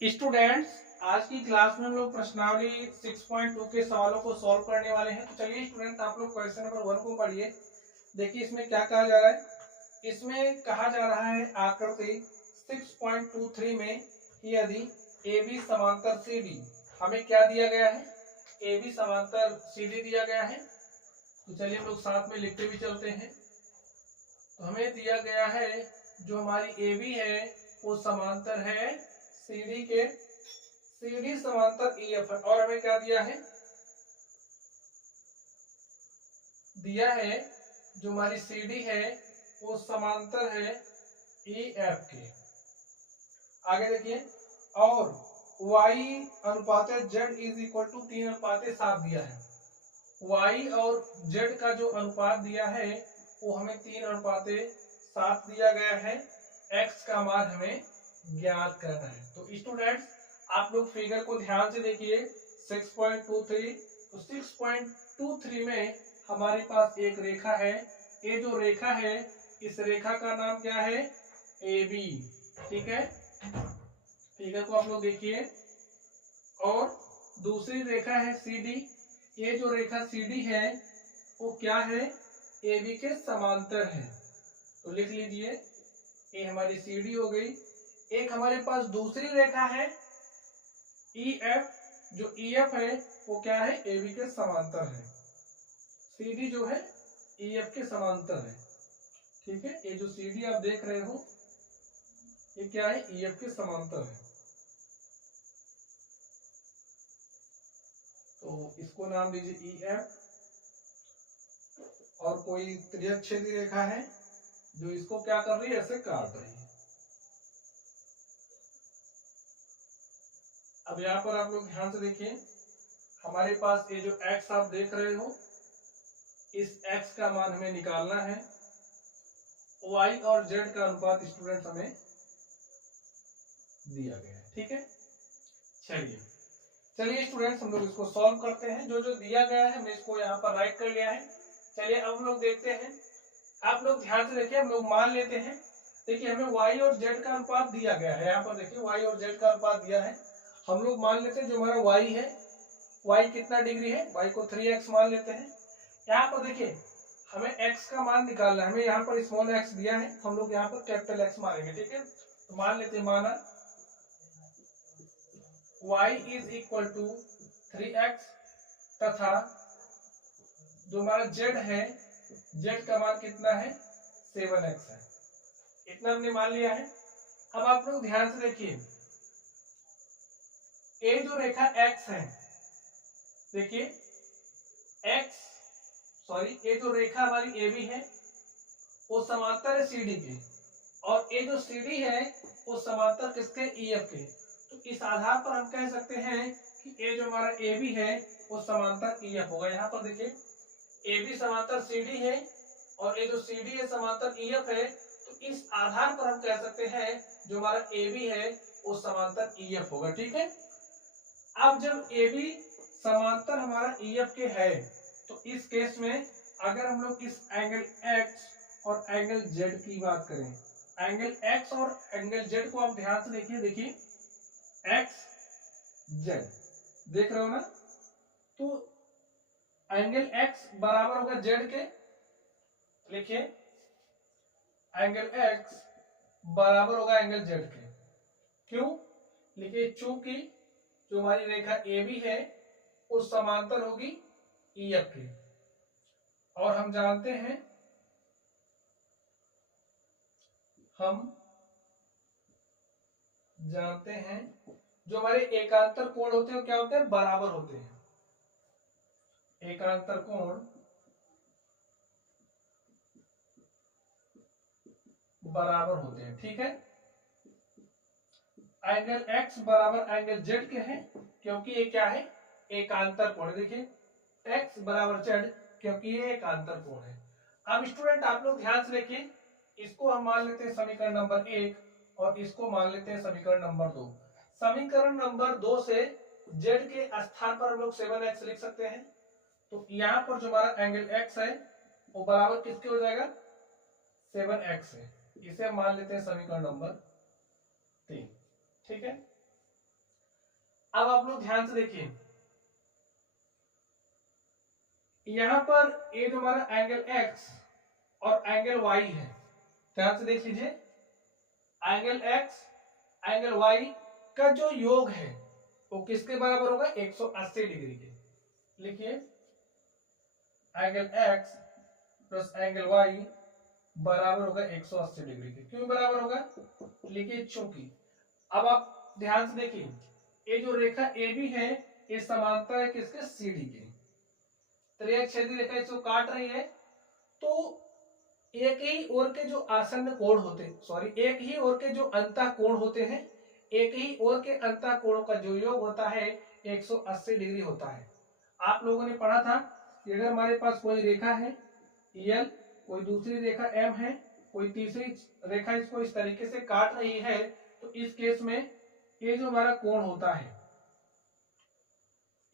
Students, आज की class में हम लोग प्रश्नावली 6.2 के सवालों को सॉल्व करने वाले हैं। तो चलिए स्टूडेंट, आप लोग क्वेश्चन नंबर 1 को पढ़िए। देखिए इसमें क्या कहा जा रहा है। इसमें कहा जा रहा है आकृति 6.23 में कि यदि ए बी समांतर सी डी, हमें क्या दिया गया है, ए बी समांतर सी डी दिया गया है। तो चलिए हम लोग साथ में लिखते भी चलते हैं। तो हमें दिया गया है जो हमारी ए बी है वो समांतर है सी डी के, सी डी समांतर ई एफ है। और हमें क्या दिया है, दिया है जो हमारी सी डी है वो समांतर है ई एफ के। आगे देखिए, और y अनुपात z इज इक्वल टू 3:7 दिया है। y और z का जो अनुपात दिया है वो हमें 3:7 दिया गया है। x का मान हमें ज्ञात करना है। तो स्टूडेंट्स, आप लोग फिगर को ध्यान से देखिए 6.23। तो 6.23 में हमारे पास एक रेखा है। ये जो रेखा है, इस रेखा का नाम क्या है, ए बी। ठीक है, फिगर को आप लोग देखिए। और दूसरी रेखा है सी डी। ये जो रेखा सी डी है वो क्या है, ए बी के समांतर है। तो लिख लीजिए, ये हमारी सी डी हो गई। एक हमारे पास दूसरी रेखा है ई एफ। जो ई एफ है वो क्या है, ए बी के समांतर है। सी डी जो है ई एफ के समांतर है। ठीक है, ये जो सी डी आप देख रहे हो ये क्या है, ई एफ के समांतर है। तो इसको नाम दीजिए ई एफ। और कोई त्रिज्यछेदी रेखा है जो इसको क्या कर रही है, ऐसे काट रही है। अब यहाँ पर आप लोग ध्यान से देखिए, हमारे पास ये जो x आप देख रहे हो, इस x का मान हमें निकालना है। y और z का अनुपात स्टूडेंट हमें दिया गया है। ठीक है, चलिए स्टूडेंट्स, हम लोग इसको सॉल्व करते हैं। जो जो दिया गया है हमने इसको यहाँ पर राइट कर लिया है। चलिए अब हम लोग देखते हैं। आप लोग ध्यान से देखिए, हम लोग मान लेते हैं। देखिए हमें y और z का अनुपात दिया गया है। यहाँ पर देखिए y और z का अनुपात दिया है। हम लोग मान लेते हैं जो हमारा y है, y कितना डिग्री है, y को 3x मान लेते हैं। यहाँ पर देखिए हमें x का मान निकालना है। हमें यहाँ पर स्मॉल x दिया है, हम लोग यहाँ पर कैपिटल x मानेंगे। ठीक है, तो मान लेते हैं, माना y is equal to 3x तथा जो हमारा z है, z का मान कितना है, 7x है। इतना हमने मान लिया है। अब आप लोग ध्यान से देखिए, ये जो रेखा x है, देखिए ये जो रेखा हमारी ए बी है वो समांतर है सी डी के, और ये जो सी डी है वो समांतर किसके, ई एफ के। तो इस आधार पर हम कह सकते हैं कि ये जो हमारा ए बी है वो समांतर ई एफ होगा। यहाँ पर देखिए ए बी समांतर सी डी है और ये जो सी डी है समांतर ई एफ है। तो इस आधार पर हम कह सकते हैं जो हमारा ए बी है वो समांतर ई एफ होगा। ठीक है, अब जब ए बी समांतर हमारा ई एफ के है, तो इस केस में अगर हम लोग इस एंगल x और एंगल z की बात करें, एंगल x और एंगल z को आप ध्यान से देखिए। देखिए x z देख रहे हो ना, तो एंगल x बराबर होगा z के। लिखिए एंगल x बराबर होगा एंगल z के। क्यों, लिखिए चूंकि जो हमारी रेखा ए बी है वो समांतर होगी ई एफ के, और हम जानते हैं जो हमारे एकांतर कोण होते हैं क्या होते हैं, बराबर होते हैं। एकांतर कोण बराबर होते हैं। ठीक है, एंगल x बराबर एंगल z के हैं क्योंकि ये क्या है, एकांतर कोण। देखिए x बराबर z क्योंकि ये एकांतर कोण है। अब स्टूडेंट आप लोग ध्यान से देखिए, इसको हम मान लेते हैं समीकरण नंबर 1 और इसको मान लेते हैं समीकरण नंबर 2। समीकरण नंबर 2 से z के स्थान पर हम लोग 7x लिख सकते हैं। तो यहाँ पर जो हमारा एंगल x है वो बराबर किसके हो जाएगा, 7x है। इसे मान लेते हैं समीकरण नंबर 3। ठीक है, अब आप लोग ध्यान से देखिए, यहां पर ये जो हमारा एंगल x और एंगल y है, ध्यान से देख लीजिए, एंगल x एंगल y का जो योग है वो किसके बराबर होगा, 180 डिग्री के। लिखिए angle x plus angle y बराबर होगा 180 डिग्री के। क्यों बराबर होगा, लिखिए चूंकि, अब आप ध्यान से देखिए, ये जो रेखा AB है ये समांतर है किसके, CD के। त्रिज्यछेदी रेखा इसको काट रही है, तो एक ही ओर के जो आसन्न कोण होते, एक ही ओर के जो अंतः कोण होते हैं, एक ही ओर के अंतः कोणों का जो योग होता है 180 डिग्री होता है। आप लोगों ने पढ़ा था कि अगर हमारे पास कोई रेखा है L, कोई दूसरी रेखा M है, कोई तीसरी रेखा इसको इस तरीके से काट रही है, तो इस केस में ये जो हमारा कोण होता है,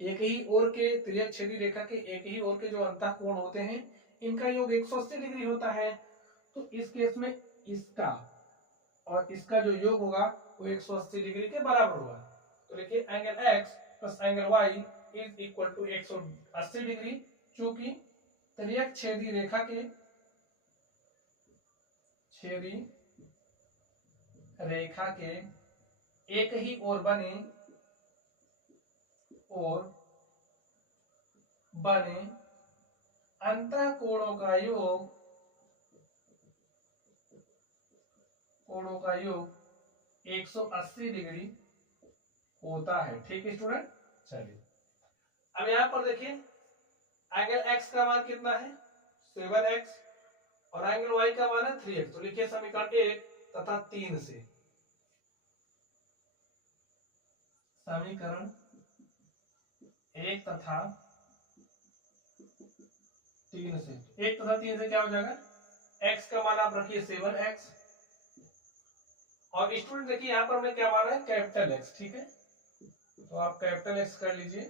एक ही ओर के त्रिज्यछेदी रेखा के एक ही ओर के जो अंतः कोण होते हैं, इनका योग 180 डिग्री होता है। तो इस केस में इसका और इसका जो योग होगा वो 180 डिग्री के बराबर होगा। तो देखिए angle x plus angle y is equal to 180 degree, चूंकि त्रिज्यछेदी रेखा के एक ही ओर बने अंतः कोणों का योग 180 डिग्री होता है। ठीक है स्टूडेंट, चलिए अब यहां पर देखिए एंगल x का मान कितना है, 7x, और एंगल y का मान है 3x। तो लिखिए समीकरण 1 तथा 3 से, समीकरण 1 तथा 3 से, 1 तथा 3 से क्या हो जाएगा, x का मान आप रखिए 7x, और स्टूडेंट देखिए यहां पर हमने क्या माना है, कैपिटल X। ठीक है, तो आप कैपिटल X कर लीजिए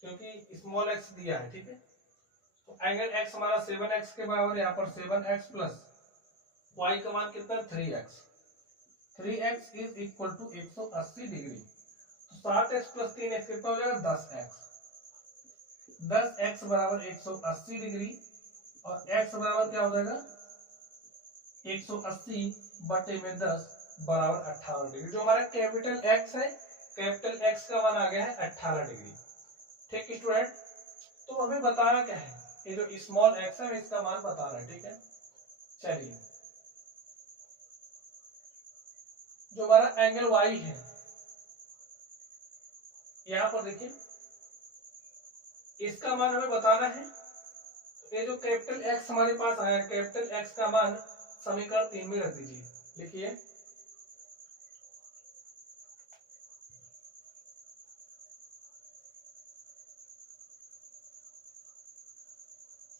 क्योंकि स्मॉल x दिया है। ठीक है, तो एंगल x हमारा 7x के बराबर, यहाँ पर 7x प्लस y का मान कितना है 3x, 3x is equal to 180 degree. तो 7x प्लस 3x कितना हो जाएगा 10x, 10x बराबर 180 डिग्री, और x बराबर क्या हो जाएगा 180 बटे में 10 बराबर 18 डिग्री। जो हमारा कैपिटल X है, कैपिटल X का मान आ गया है 18 डिग्री। ठीक स्टूडेंट, तो हमें बताना क्या है, ये जो स्मॉल x है इसका मान बताना है। ठीक है, चलिए जो हमारा एंगल y है, यहां पर देखिए इसका मान हमें बताना है। ये जो कैपिटल X हमारे पास आया, कैपिटल X का मान समीकरण 3 में रख दीजिए। लिखिए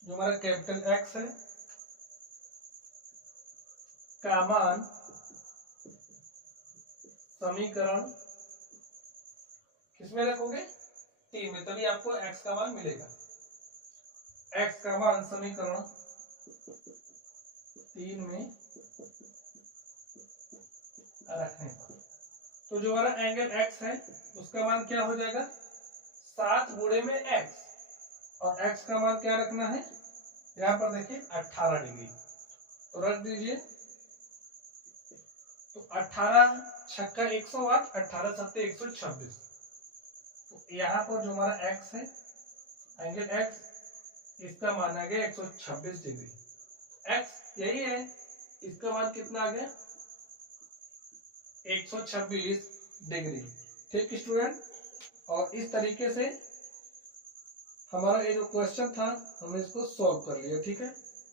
जो हमारा कैपिटल X है का मान समीकरण किसमें रखोगे, 3 में, तभी आपको x का मान मिलेगा। x का मान समीकरण 3 में रखने पर, तो जो हमारा एंगल x है उसका मान क्या हो जाएगा 7 गुणे में x, और x का मान क्या रखना है, यहाँ पर देखिए 18 डिग्री, तो रख दीजिए। तो 18 छक्का 108, 18 सत्ते 126, तो यहाँ पर जो हमारा x है एंगल x, इसका मान आ गया 126 डिग्री। x यही है, इसका मान कितना आ गया 126 डिग्री। ठीक स्टूडेंट, और इस तरीके से हमारा ये जो क्वेश्चन था हमने इसको सॉल्व कर लिया। ठीक है।